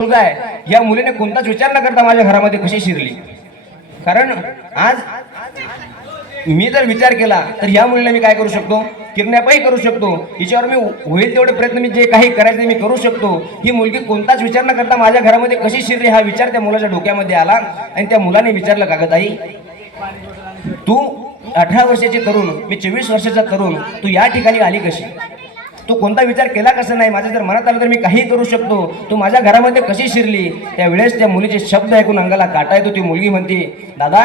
मुलगा आहे, या मुलीने कोणताच विचार न करता माझ्या घरामध्ये कशी शिरली. कारण आज मी जर विचार केला तर या मुलीला मी काय करू शकतो, किडनॅपही करू शकतो. हिच्यावर मी होईल तेवढे प्रयत्न मी जे काही करायचे मी करू शकतो. ही मुलगी कोणताच विचार न करता माझ्या घरामध्ये कशी शिरली हा विचार त्या मुलाच्या डोक्यामध्ये आला आणि त्या मुलाने विचारलं, का गं ताई, तू 18 वर्षाची तरुण, मी 24 वर्षाचा तरुण, तू या ठिकाणी आली कशी? तू कोणता विचार केला कसं नाही? माझ्या जर मनात आलं तर मी काही करू शकतो. तू माझ्या घरामध्ये कशी शिरली? त्यावेळेस त्या मुलीचे शब्द ऐकून अंगाला काटा येतो. ती मुलगी म्हणते, दादा,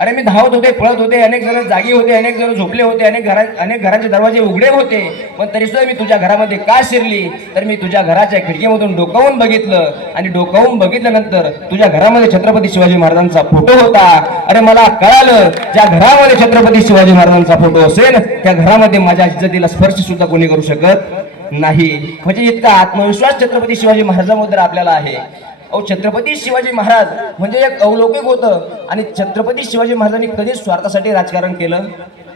अरे मी धावत होते, पळत होते, अनेक जण जागी होते, अनेक जण झोपले होते, अनेक घरांचे दरवाजे उघडे होते, पण तरी सुद्धा मी तुझ्या घरामध्ये का शिरली? तर मी तुझ्या घराच्या खिडकीमधून डोकावून बघितलं आणि डोकावून बघितल्यानंतर तुझ्या घरामध्ये छत्रपती शिवाजी महाराजांचा फोटो होता. अरे मला कळालं, ज्या घरामध्ये छत्रपती शिवाजी महाराजांचा फोटो असेल त्या घरामध्ये माझ्या इज्जतीला स्पर्श सुद्धा कोणी करू शकत नाही. म्हणजे इतका आत्मविश्वास छत्रपती शिवाजी महाराजांबद्दल आपल्याला आहे. छत्रपती शिवाजी महाराज म्हणजे एक अवलौकिक होतं आणि छत्रपती शिवाजी महाराजांनी कधीच स्वार्थासाठी राजकारण केलं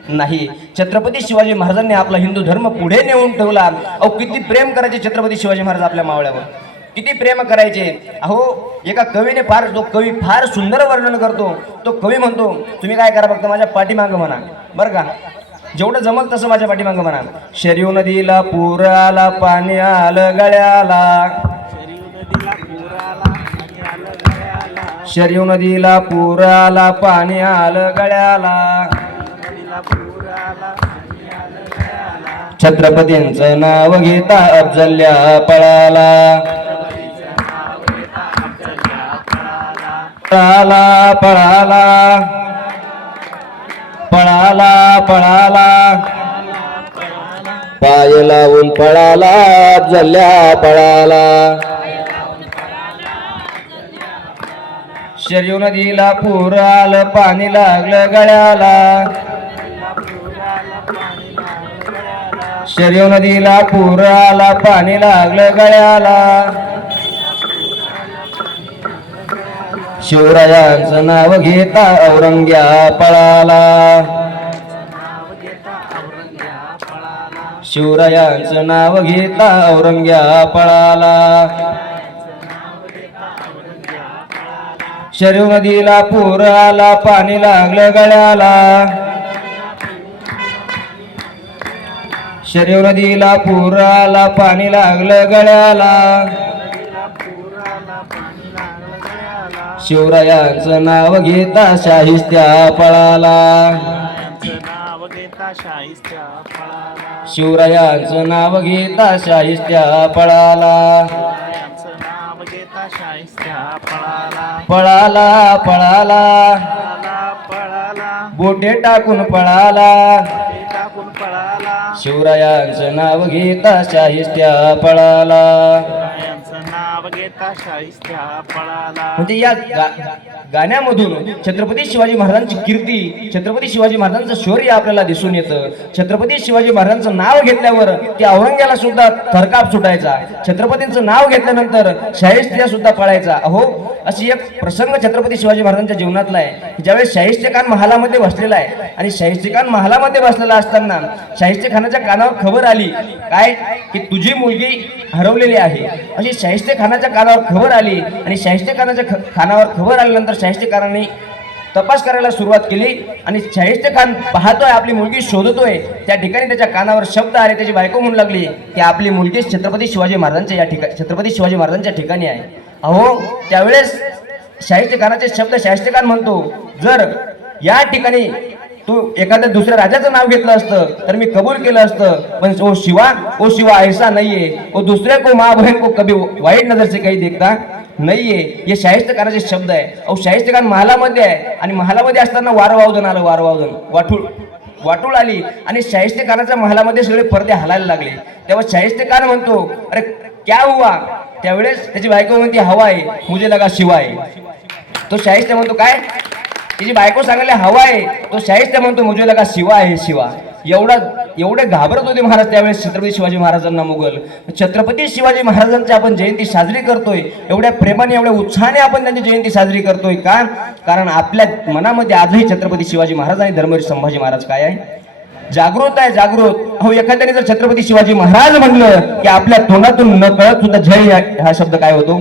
नाही. छत्रपती शिवाजी महाराजांनी आपला हिंदू धर्म पुढे नेऊन ठेवला. किती प्रेम करायचे छत्रपती शिवाजी महाराज आपल्या मावळ्यावर, किती प्रेम करायचे. एका कवीने जो कवी फार सुंदर वर्णन करतो. तो कवी म्हणतो, तुम्ही काय करा फक्त माझ्या पाठीमागं म्हणा, बरं का, जेवढं जमल तसं माझ्या पाठीमागं म्हणा. शरयू नदीला पूर आला, पाणी आलं गळ्याला, शरयू नदीला पूर आला, पाणी आलं गळ्याला, छत्रपतींचं नाव घेता अफजल्या पळाला, पळाला पळाला पळाला पळाला, पाय लावून पळाला अफजल्या पळाला, शरयू नदीला पूर आलं, पाणी लागलं गळ्याला, शरयू नदीला पूर आला, पाणी लागलं गळ्याला, शिवरायांचं नाव घेता औरंग्या पळाला, शिवरायांचं नाव घेता औरंग्या पळाला, शरयू नदीला पूर आला, पाणी लागलं गळ्याला, शरयू नदीला पूर आला, पाणी लागलं गळ्याला, शिवरायांचं नाव घेता शाहिस्त्या पळाला, शिवरायांचं नाव घेता शाहिस्त्या पळाला, पळाला पळाला बोटे टाकून पळाला, शिवरायांचं नाव घेता शाहिस्त्या पळाला. म्हणजे या गाण्यामधून छत्रपती शिवाजी महाराजांची कीर्ती, छत्रपती शिवाजी महाराजांचं शौर्य आपल्याला दिसून येतं. छत्रपती शिवाजी महाराजांचं नाव घेतल्यावर त्या औरंग्याला सुद्धा थरकाप सुटायचा. छत्रपतींचं नाव घेतल्यानंतर शाहिस्त्या सुद्धा पळायचा. अशी एक प्रसंग छत्रपती शिवाजी महाराजांच्या जीवनातला आहे. ज्यावेळेस शाहिस्ते खान महालामध्ये बसलेला आहे आणि शाहिस्ते खान महालामध्ये बसलेला असताना शाहिस्ते खानाच्या कानावर खबर आली, काय की तुझी मुलगी हरवलेली आहे, अशी शाहिस्ते खानाच्या कानावर खबर आली. आणि शाहिस्ते खानाच्या कानावर खबर आल्यानंतर शाहिस्ते खानाने तपास करायला सुरुवात केली आणि शाहिस्ते खान पाहतोय, आपली मुलगी शोधतोय. त्या ठिकाणी त्याच्या कानावर शब्द आले. त्याची बायको म्हणू लागली की आपली मुलगी छत्रपती शिवाजी महाराजांच्या या ठिकाणी, छत्रपती शिवाजी महाराजांच्या ठिकाणी आहे. त्यावेळेस शाहिस्ते खानाचे शब्द शाहिस्ते खान म्हणतो, जर या ठिकाणी तू एखाद्या दुसऱ्या राजाचं नाव घेतलं असतं तर मी कबूल केलं असतं, पण ओ शिवा ऐसा नाहीये, ओ दुसरे को माँ बहन को कभी वाईट नजर से काही देखता नाहीये. हे शाहिस्ते खानाचे शब्द आहे. शाहिस्ते खान महालामध्ये आहे आणि महालामध्ये असताना वारवावदन आलं, वाटूळ आली आणि शाहिस्ते खानाच्या महालामध्ये सगळे पडदे हलायला लागले. तेव्हा शाहिस्ते खान म्हणतो, अरे क्या हुआ? त्यावेळेस त्याची बायको म्हणते, हवा आहे, मुझे लगा शिवा आहे. तो शाहिस्ते म्हणतो, काय? तिची बायको सांगायला हवा आहे, तो शाहिस्ते म्हणतो मुझे लगा शिवा आहे, शिवा. एवढे घाबरत होते महाराज त्यावेळेस छत्रपती शिवाजी महाराजांना मुघल. छत्रपती शिवाजी महाराजांची आपण जयंती साजरी करतोय, एवढ्या प्रेमाने एवढ्या उत्साहाने आपण त्यांची जयंती साजरी करतोय का? कारण आपल्या मनामध्ये आजही छत्रपती शिवाजी महाराज आणि धर्मवीर संभाजी महाराज काय आहे, जागृत आहे जागृत. अहो एखाद्याने जर छत्रपती शिवाजी महाराज म्हणलं की आपल्या तोंडातून न कळत सुद्धा जय हा शब्द काय होतो,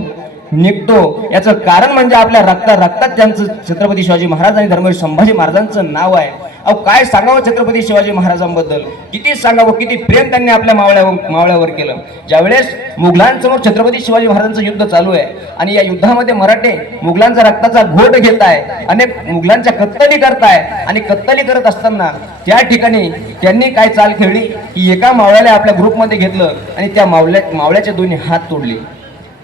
निघतो. याचं कारण म्हणजे आपल्या रक्तात त्यांचं छत्रपती शिवाजी महाराज आणि धर्मवीर संभाजी महाराजांचं नाव आहे. अहो काय सांगावं छत्रपती शिवाजी महाराजांबद्दल, किती सांगावं, किती प्रेम त्यांनी आपल्या मावळ्यावर केलं. ज्यावेळेस मुघलांसमोर छत्रपती शिवाजी महाराजांचं युद्ध चालू आहे आणि या युद्धामध्ये मराठे मुघलांचा रक्ताचा घोट घेत आहे, अनेक मुघलांच्या कत्तली करताय आणि कत्तली करत असताना त्या ठिकाणी त्यांनी काय चाल खेळली की एका मावळ्याला आपल्या ग्रुपमध्ये घेतलं आणि त्या मावळ्याचे दोन्ही हात तोडले.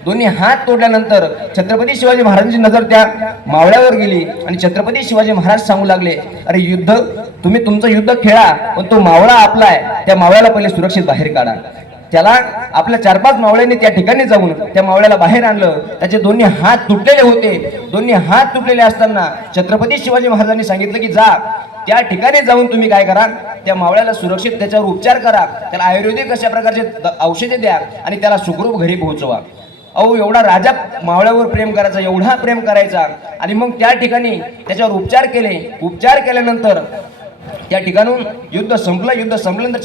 दोन्ही हात तोडल्यानंतर छत्रपती शिवाजी महाराजांची नजर त्या मावळ्यावर गेली आणि छत्रपती शिवाजी महाराज सांगू लागले, अरे युद्ध तुम्ही तुमचं युद्ध खेळा, पण तो मावळा आपला आहे, त्या मावळ्याला पहिले सुरक्षित बाहेर काढा. त्याला आपल्या 4-5 मावळ्यांनी त्या ठिकाणी जाऊन त्या मावळ्याला बाहेर आणलं. त्याचे दोन्ही हात तुटलेले होते. दोन्ही हात तुटलेले असताना छत्रपती शिवाजी महाराजांनी सांगितलं की जा त्या ठिकाणी जाऊन तुम्ही काय करा, त्या मावळ्याला सुरक्षित त्याच्यावर उपचार करा, त्याला आयुर्वेदिक अशा प्रकारचे औषधे द्या आणि त्याला सुखरूप घरी पोहोचवा. अहो एवढा राजा मावळ्यावर प्रेम करायचा, एवढा प्रेम करायचा. आणि मग त्या ठिकाणी त्याच्यावर उपचार केले. उपचार केल्यानंतर त्या ठिकाणून युद्ध संपलं. युद्ध संपल्यानंतर